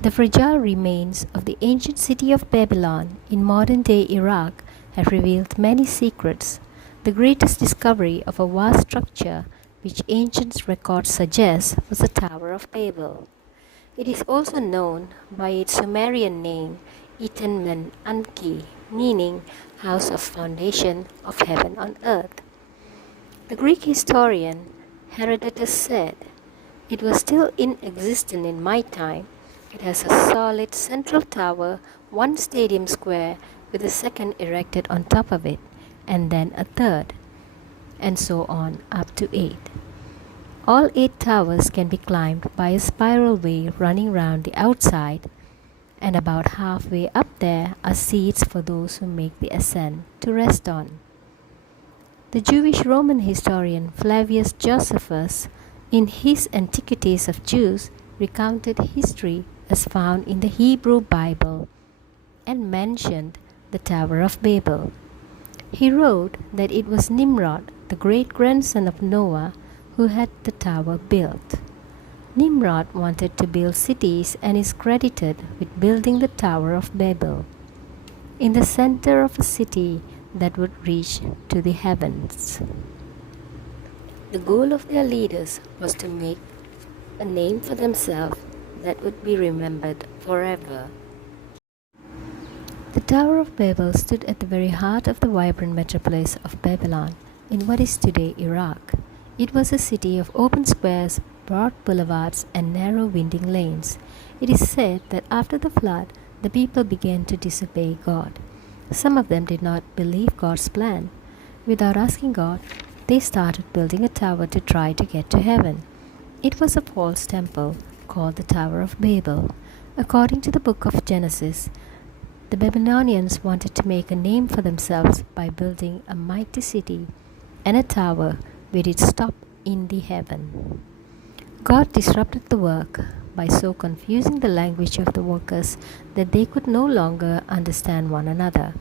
The fragile remains of the ancient city of Babylon in modern-day Iraq have revealed many secrets. The greatest discovery of a vast structure which ancient records suggest was the Tower of Babel. It is also known by its Sumerian name, Iten-Men-Anki, meaning house of foundation of heaven on earth. The Greek historian Herodotus said, "It was still in existence in my time. It has a solid central tower, one stadium square, with a second erected on top of it, and then a third, and so on up to 8. All 8 towers can be climbed by a spiral way running round the outside, and about halfway up there are seats for those who make the ascent to rest on." The Jewish Roman historian Flavius Josephus, in his Antiquities of Jews, recounted history as found in the Hebrew Bible and mentioned the Tower of Babel. He wrote that it was Nimrod, the great-grandson of Noah, who had the tower built. Nimrod wanted to build cities and is credited with building the Tower of Babel, in the center of a city that would reach to the heavens. The goal of their leaders was to make a name for themselves that would be remembered forever. The Tower of Babel stood at the very heart of the vibrant metropolis of Babylon, in what is today Iraq. It was a city of open squares, broad boulevards, and narrow winding lanes. It is said that after the flood, the people began to disobey God. Some of them did not believe God's plan. Without asking God, they started building a tower to try to get to heaven. It was a false temple called the Tower of Babel. According to the book of Genesis, the Babylonians wanted to make a name for themselves by building a mighty city and a tower with its top in the heaven. God disrupted the work by so confusing the language of the workers that they could no longer understand one another.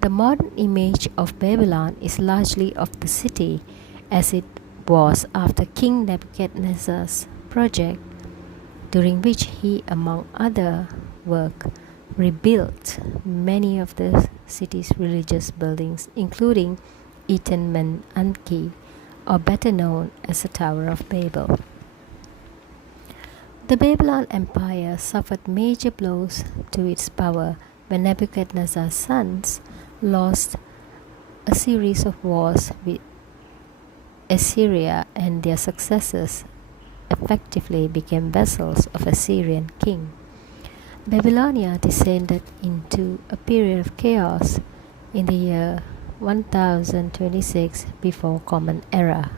The modern image of Babylon is largely of the city as it was after King Nebuchadnezzar's project, during which he, among other work, rebuilt many of the city's religious buildings, including Iten-Men-Anki, or better known as the Tower of Babel. The Babylon Empire suffered major blows to its power when Nebuchadnezzar's sons lost a series of wars with Assyria, and their successors effectively became vassals of Assyrian king. Babylonia descended into a period of chaos in the year 1026 before Common Era.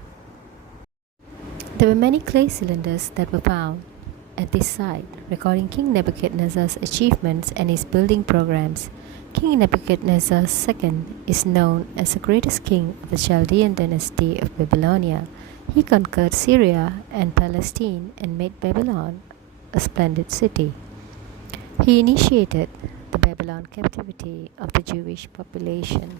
There were many clay cylinders that were found at this site, recording King Nebuchadnezzar's achievements and his building programs. King Nebuchadnezzar II is known as the greatest king of the Chaldean dynasty of Babylonia. He conquered Syria and Palestine and made Babylon a splendid city. He initiated the Babylon captivity of the Jewish population.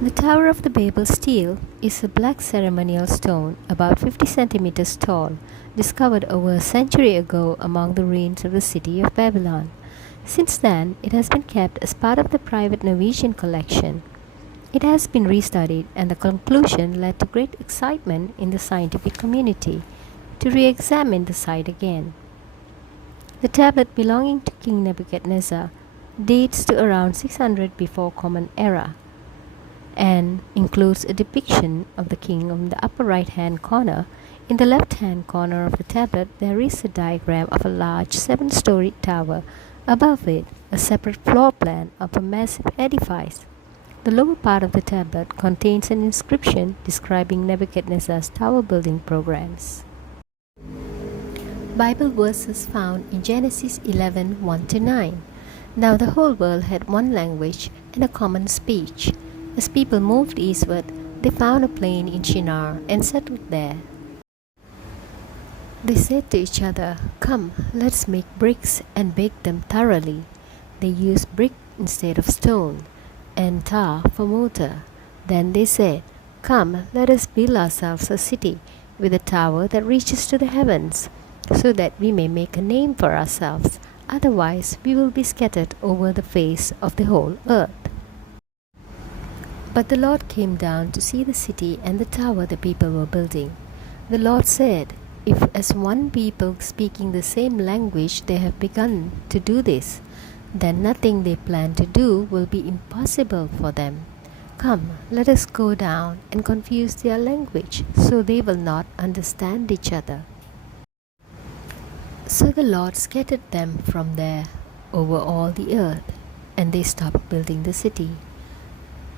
The Tower of the Babel stele is a black ceremonial stone about 50 centimeters tall, discovered over a century ago among the ruins of the city of Babylon. Since then, it has been kept as part of the private Norwegian collection. It has been restudied, and the conclusion led to great excitement in the scientific community to re-examine the site again. The tablet belonging to King Nebuchadnezzar dates to around 600 before Common Era and includes a depiction of the king on the upper right-hand corner. In the left-hand corner of the tablet, there is a diagram of a large 7-storied tower. Above it, a separate floor plan of a massive edifice. The lower part of the tablet contains an inscription describing Nebuchadnezzar's tower building programs. Bible verses found in Genesis 11, 1-9. Now the whole world had one language and a common speech. As people moved eastward, they found a plain in Shinar and settled there. They said to each other, "Come, let's make bricks and bake them thoroughly." They used brick instead of stone, and tar for mortar. Then they said, "Come, let us build ourselves a city with a tower that reaches to the heavens, so that we may make a name for ourselves. Otherwise, we will be scattered over the face of the whole earth. But the Lord came down to see the city and the tower the people were building. The Lord said, "If as one people speaking the same language they have begun to do this, then nothing they plan to do will be impossible for them. Come, let us go down and confuse their language, so they will not understand each other." So the Lord scattered them from there over all the earth, and they stopped building the city.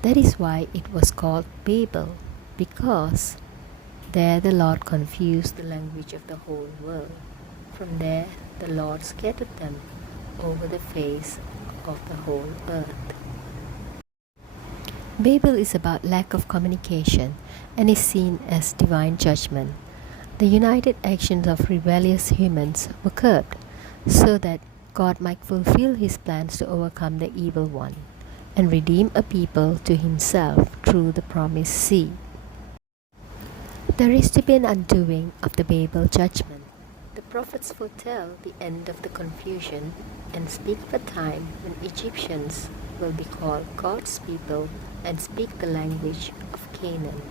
That is why it was called Babel, because there the Lord confused the language of the whole world. From there the Lord scattered them over the face of the whole earth. Babel is about lack of communication and is seen as divine judgment. The united actions of rebellious humans were curbed so that God might fulfill his plans to overcome the evil one and redeem a people to himself through the promised seed. There is to be an undoing of the Babel judgment. The prophets foretell the end of the confusion and speak of a time when Egyptians will be called God's people and speak the language of Canaan.